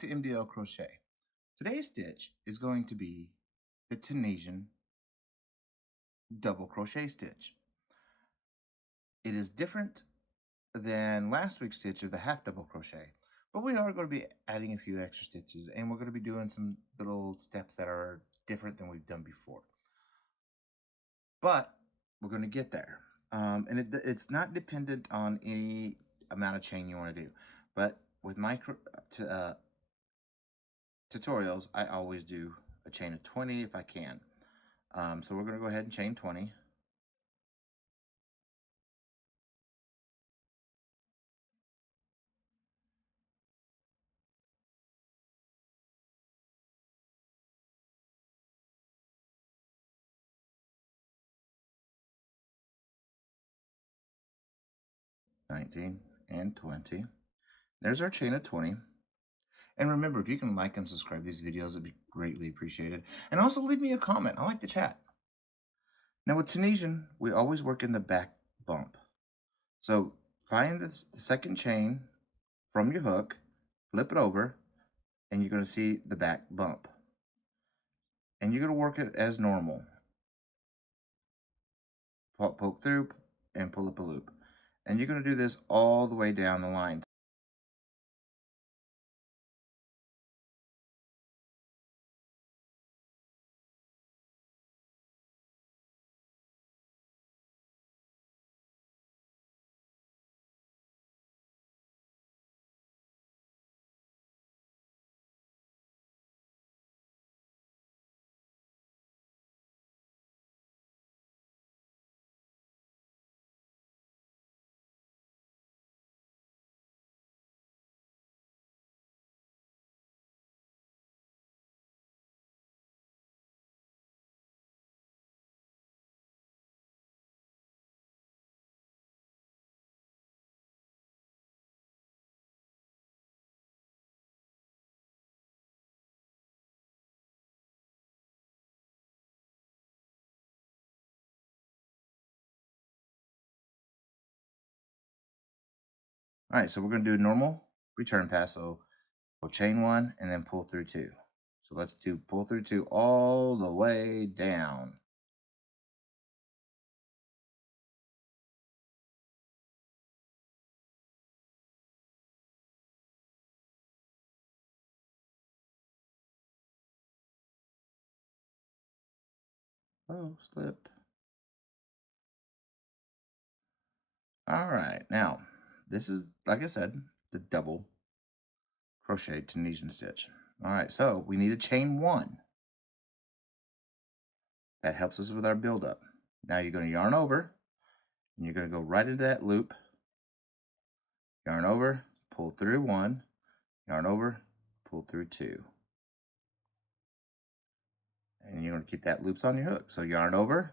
to MDL Crochet. Today's stitch is going to be the Tunisian double crochet stitch. It is different than last week's stitch of the half double crochet, but we are going to be adding a few extra stitches, and we're going to be doing some little steps that are different than we've done before. But we're going to get there. And it's not dependent on any amount of chain you want to do. But with my tutorials, I always do a chain of 20 if I can. So we're going to go ahead and chain 20. And 20. There's our chain of 20. And remember, if you can like and subscribe to these videos, it'd be greatly appreciated. And also leave me a comment. I like to chat. Now with Tunisian, we always work in the back bump. So find the second chain from your hook, flip it over, and you're going to see the back bump. And you're going to work it as normal. Poke through and pull up a loop. And you're going to do this all the way down the line. All right, so we're going to do a normal return pass. So we'll chain 1 and then pull through 2. So let's do pull through 2 all the way down. Oh, slipped. All right, now this is, like I said, the double crochet Tunisian stitch. All right, so we need a chain 1. That helps us with our buildup. Now you're going to yarn over, and you're going to go right into that loop. Yarn over, pull through 1, yarn over, pull through 2. And you're going to keep that loops on your hook. So yarn over,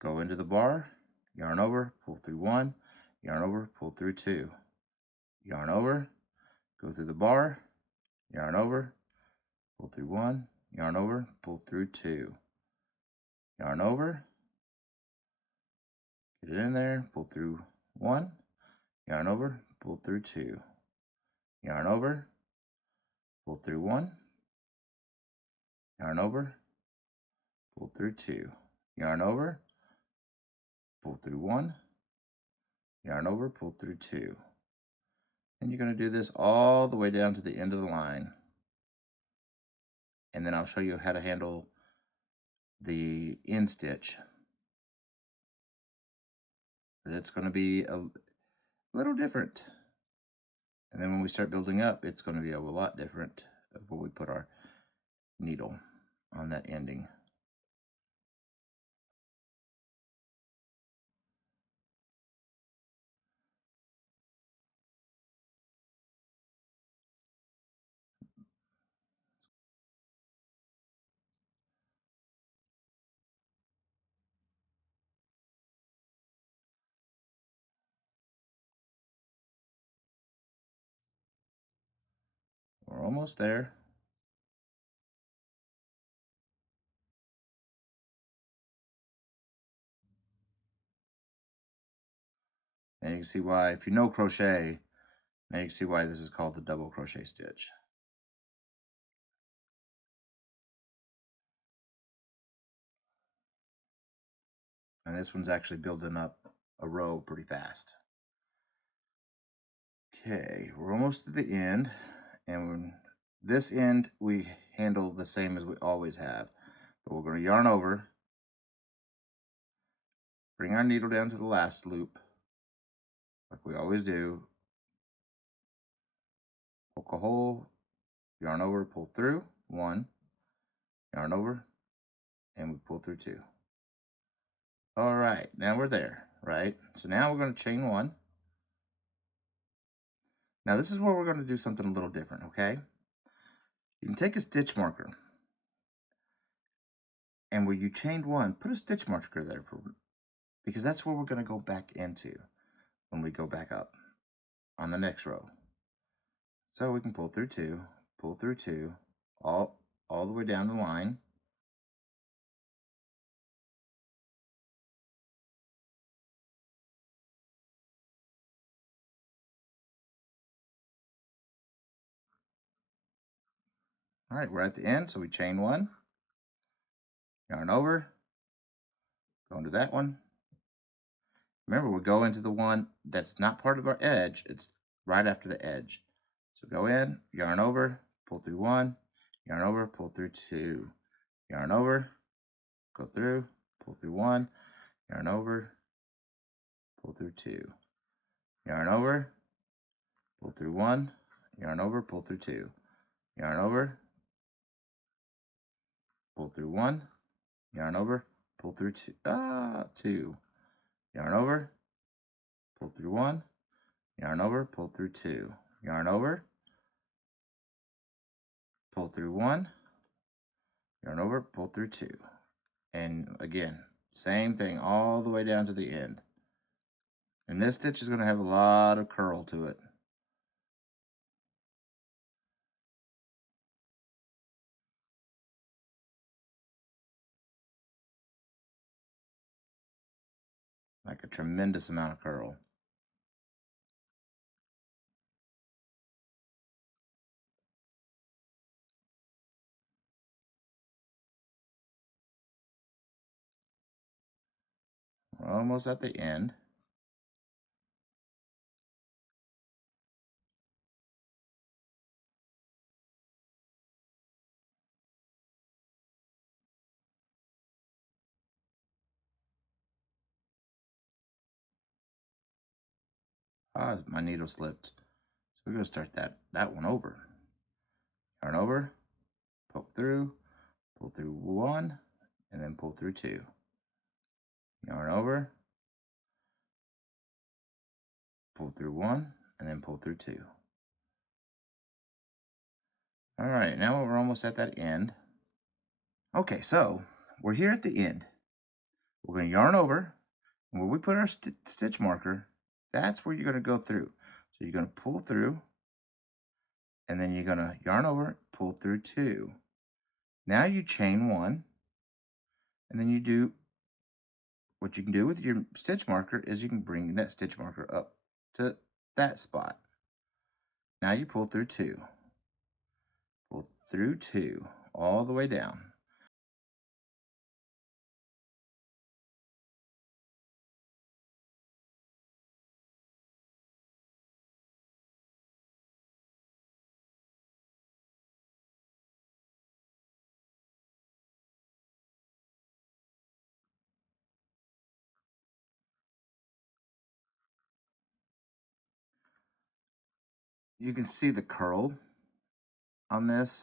go into the bar, yarn over, pull through 1, yarn over, pull through 2. Yarn over, go through the bar, yarn over, pull through 1, yarn over, pull through 2. Yarn over, get it in there, pull through 1, yarn over, pull through 2. Yarn over, pull through 1, yarn over, pull through 2. Yarn over, pull through 1, yarn over, pull through 2. And you're going to do this all the way down to the end of the line. And then I'll show you how to handle the end stitch. But it's going to be a little different. And then when we start building up, it's going to be a lot different of where we put our needle on that ending. We're almost there. And you can see why, if you know crochet, Now you can see why this is called the double crochet stitch. And this one's actually building up a row pretty fast. Okay, we're almost to the end, and this end we handle the same as we always have. But we're going to yarn over, bring our needle down to the last loop, like we always do, poke a hole, yarn over, pull through, 1, yarn over, and we pull through 2. All right, now we're there, right? So now we're going to chain 1. Now this is where we're going to do something a little different, okay? You can take a stitch marker, and where you chained 1, put a stitch marker there because that's where we're going to go back into when we go back up on the next row. So we can pull through 2, pull through 2, all the way down the line. All right, we're at the end, so we chain 1, yarn over, go into that one. Remember, we're going to the one that's not part of our edge, it's right after the edge. So go in, yarn over, pull through 1, yarn over, pull through 2, yarn over, go through, pull through 1, yarn over, pull through 2, yarn over, pull through 1, yarn over, pull through 2, yarn over, pull through 1, yarn over, pull through 2, yarn over, pull through 1, yarn over, pull through 2, yarn over, pull through 1, yarn over, pull through 2. And again, same thing all the way down to the end. And this stitch is going to have a lot of curl to it. Like a tremendous amount of curl. We're almost at the end. My needle slipped. So we're going to start that one over. Yarn over, pull through 1, and then pull through 2. Yarn over, pull through 1, and then pull through 2. All right, now we're almost at that end. Okay, so we're here at the end. We're going to yarn over, and where we put our stitch marker, that's where you're going to go through. So you're going to pull through, and then you're going to yarn over, pull through 2. Now you chain 1, and then you do what you can do with your stitch marker is you can bring that stitch marker up to that spot. Now you pull through 2, pull through 2, all the way down. You can see the curl on this.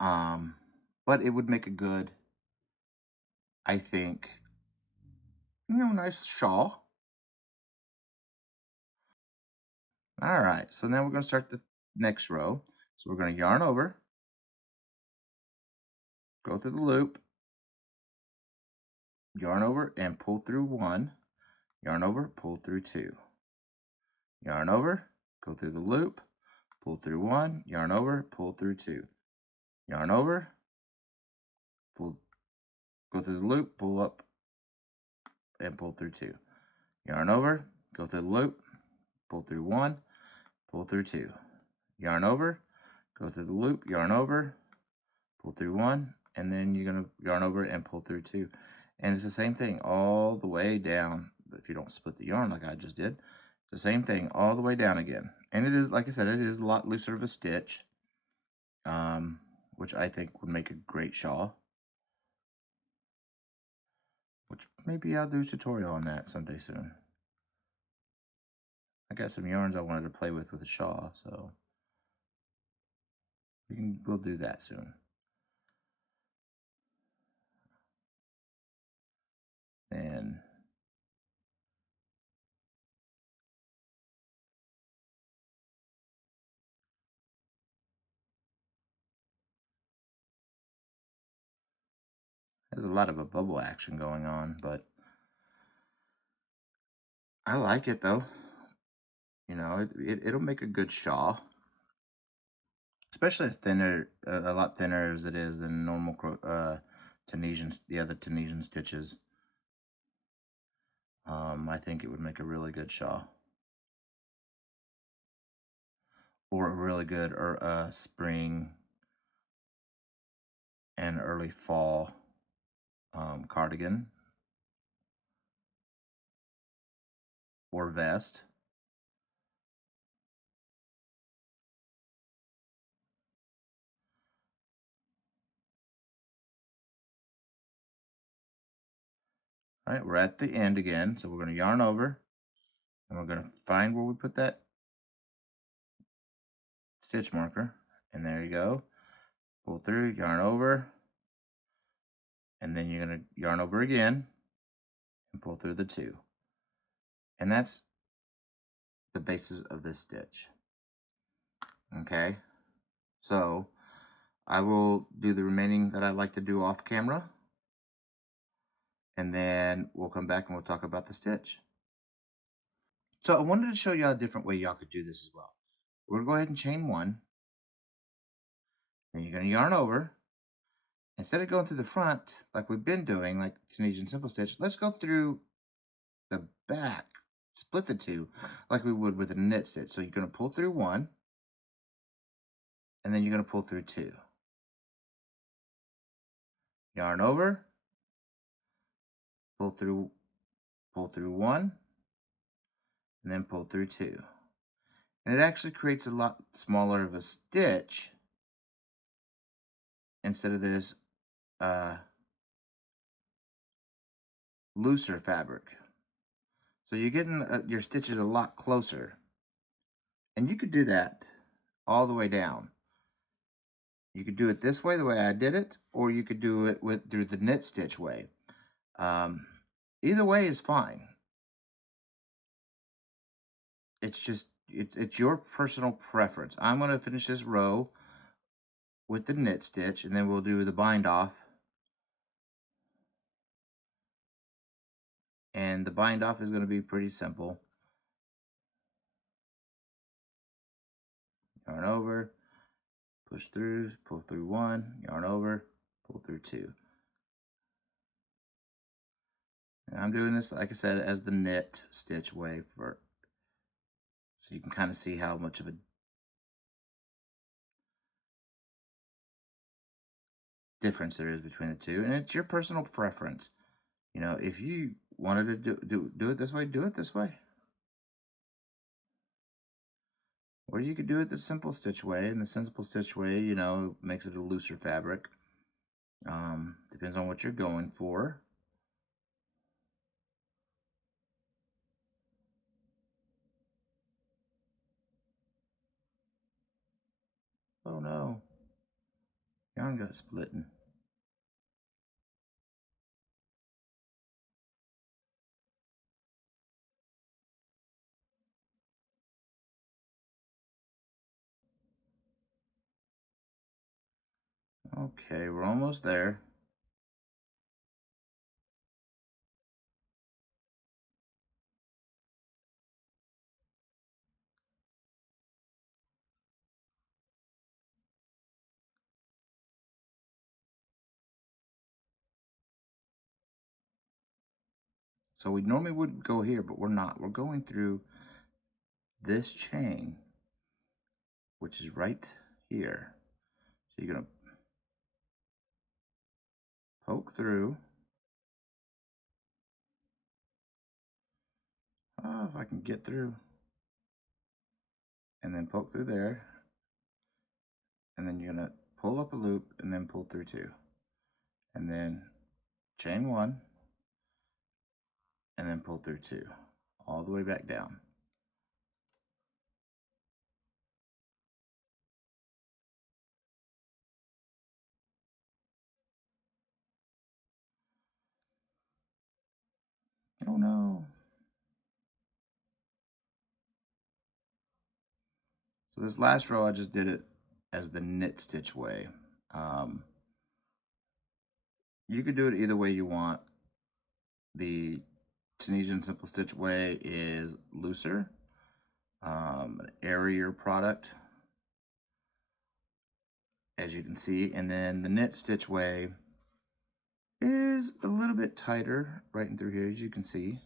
But it would make a good, I think, nice shawl. All right, so now we're going to start the next row. So we're going to yarn over, go through the loop, yarn over and pull through 1, yarn over, pull through 2, yarn over, go through the loop, pull through 1, yarn over, pull through 2, yarn over, pull, go through the loop, pull up, and pull through 2, yarn over, go through the loop, pull through 1, pull through 2, yarn over, go through the loop, yarn over, pull through 1, and then you're going to yarn over and pull through 2. And it's the same thing all the way down. But if you don't split the yarn like I just did, it's the same thing all the way down again. And it is, like I said, it is a lot looser of a stitch, which I think would make a great shawl. Which maybe I'll do a tutorial on that someday soon. I got some yarns I wanted to play with a shawl, so we'll do that soon. And there's a lot of a bubble action going on, but I like it though. You know, it'll make a good shawl, especially as thinner, a lot thinner as it is than normal Tunisian, the other Tunisian stitches. I think it would make a really good shawl, or a really good spring and early fall cardigan or vest. All right, we're at the end again, so we're going to yarn over, and we're going to find where we put that stitch marker, and there you go. Pull through, yarn over, and then you're going to yarn over again and pull through the 2. And that's the basis of this stitch. Okay, so I will do the remaining that I like to do off camera, and then we'll come back and we'll talk about the stitch. So I wanted to show you a different way y'all could do this as well. We're going to go ahead and chain 1, then you're going to yarn over. Instead of going through the front like we've been doing, like Tunisian simple stitch, let's go through the back, split the 2 like we would with a knit stitch. So you're going to pull through 1, and then you're going to pull through 2. Yarn over, pull through 1, and then pull through 2. And it actually creates a lot smaller of a stitch instead of this looser fabric. So you're getting your stitches a lot closer. And you could do that all the way down. You could do it this way, the way I did it, or you could do it through the knit stitch way. Either way is fine. It's just, it's your personal preference. I'm going to finish this row with the knit stitch, and then we'll do the bind off. And the bind off is going to be pretty simple. Yarn over, push through, pull through 1, yarn over, pull through 2. And I'm doing this, like I said, as the knit stitch way, so you can kind of see how much of a difference there is between the two. And it's your personal preference. You know, if you wanted to do it this way, do it this way. Or you could do it the simple stitch way, and the simple stitch way, you know, makes it a looser fabric. Depends on what you're going for. Oh no, yarn got splitting. Okay, we're almost there. So we normally would go here, but we're not. We're going through this chain, which is right here. So you're going to poke through. Oh, if I can get through. And then poke through there. And then you're going to pull up a loop and then pull through 2. And then chain 1. And then pull through 2. All the way back down. Oh no. So this last row, I just did it as the knit stitch way. You could do it either way you want. The Tunisian simple stitch way is looser, an airier product, as you can see, and then the knit stitch way is a little bit tighter right in through here, as you can see.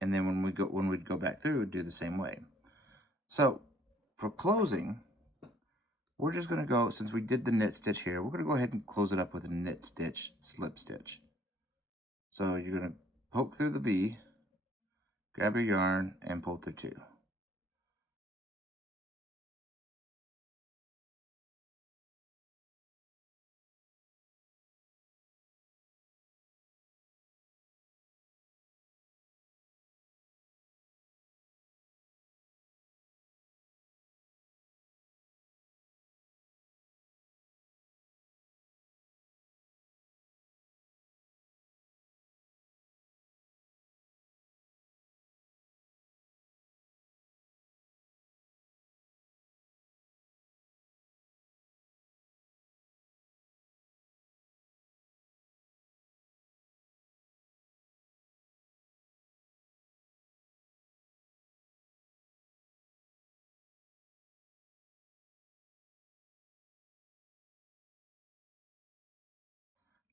And then when we go back through, do the same way. So for closing, we're just going to go, since we did the knit stitch here, we're going to go ahead and close it up with a knit stitch slip stitch. So you're going to poke through the V, grab your yarn, and pull through 2.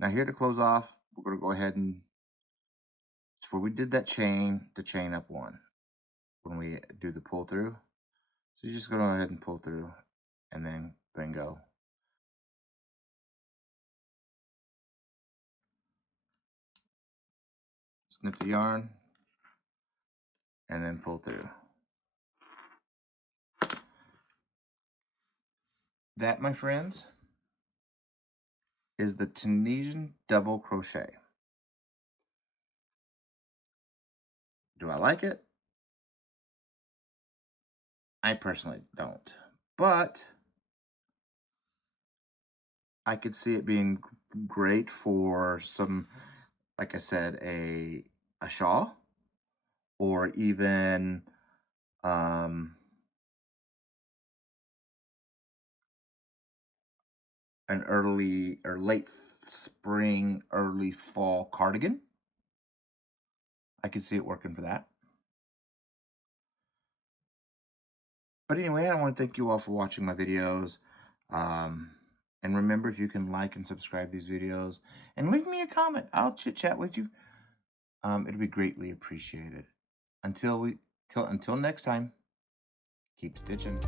Now here to close off, we're going to go ahead and, it's where we did that chain, the chain up 1 when we do the pull through. So you're just going to go ahead and pull through, and then bingo. Snip the yarn, and then pull through. That, my friends, is the Tunisian double crochet. Do I like it? I personally don't, but I could see it being great for some, like I said, a shawl, or even an early or late spring, early fall cardigan. I could see it working for that. But anyway, I want to thank you all for watching my videos. And remember, if you can like and subscribe these videos and leave me a comment, I'll chit chat with you. It'd be greatly appreciated. Until next time, keep stitching.